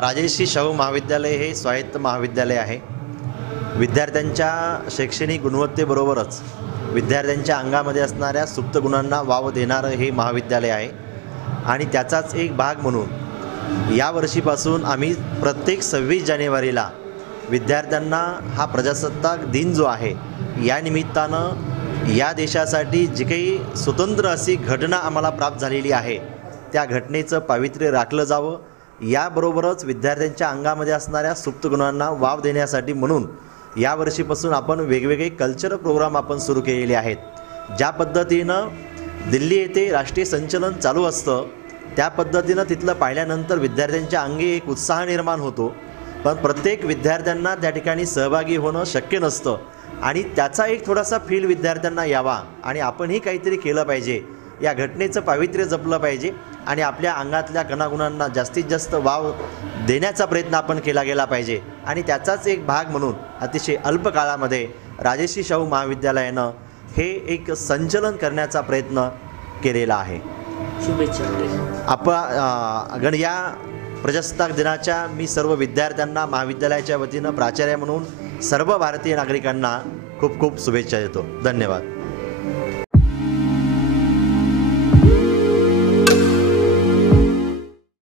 राजेश्री शाहू महाविद्यालय हे स्वायत्त महाविद्यालय आहे. विद्यार्थ्यांच्या शैक्षणिक गुणवत्तेबरोबरच विद्यार्थ्यांच्या अंगामध्ये असणाऱ्या सुप्त गुणांना वाव देणारं हे महाविद्यालय आहे. आणि त्याचाच एक भाग म्हणून यावर्षीपासून आम्ही प्रत्येक सव्वीस जानेवारीला विद्यार्थ्यांना हा प्रजासत्ताक दिन जो आहे या निमित्तानं या देशासाठी जी काही स्वतंत्र अशी घटना आम्हाला प्राप्त झालेली आहे त्या घटनेचं पावित्र्य राखलं जावं. याबरोबरच विद्यार्थ्यांच्या अंगामध्ये असणाऱ्या सुप्त गुणांना वाव देण्यासाठी म्हणून यावर्षीपासून आपण वेगवेगळे कल्चरल प्रोग्राम आपण सुरू केलेले आहेत. ज्या पद्धतीनं दिल्ली येथे राष्ट्रीय संचलन चालू असतं त्या पद्धतीनं तिथलं पाहिल्यानंतर विद्यार्थ्यांच्या अंगी एक उत्साह निर्माण होतो. पण प्रत्येक विद्यार्थ्यांना त्या ठिकाणी सहभागी होणं शक्य नसतं. आणि त्याचा एक थोडासा फील विद्यार्थ्यांना यावा. आणि आपणही काहीतरी केलं पाहिजे. या घटनेचं पावित्र्य जपलं पाहिजे. आणि आपल्या अंगातल्या कणागुणांना जास्तीत जास्त वाव देण्याचा प्रयत्न आपण केला गेला पाहिजे. आणि त्याचाच एक भाग म्हणून अतिशय अल्प काळामध्ये राजेश्री शाहू महाविद्यालयानं हे एक संचलन करण्याचा प्रयत्न केलेला आहे. शुभेच्छा. आपण गण या प्रजासत्ताक दिनाच्या मी सर्व विद्यार्थ्यांना महाविद्यालयाच्या वतीनं प्राचार्य म्हणून सर्व भारतीय नागरिकांना खूप खूप शुभेच्छा देतो. धन्यवाद.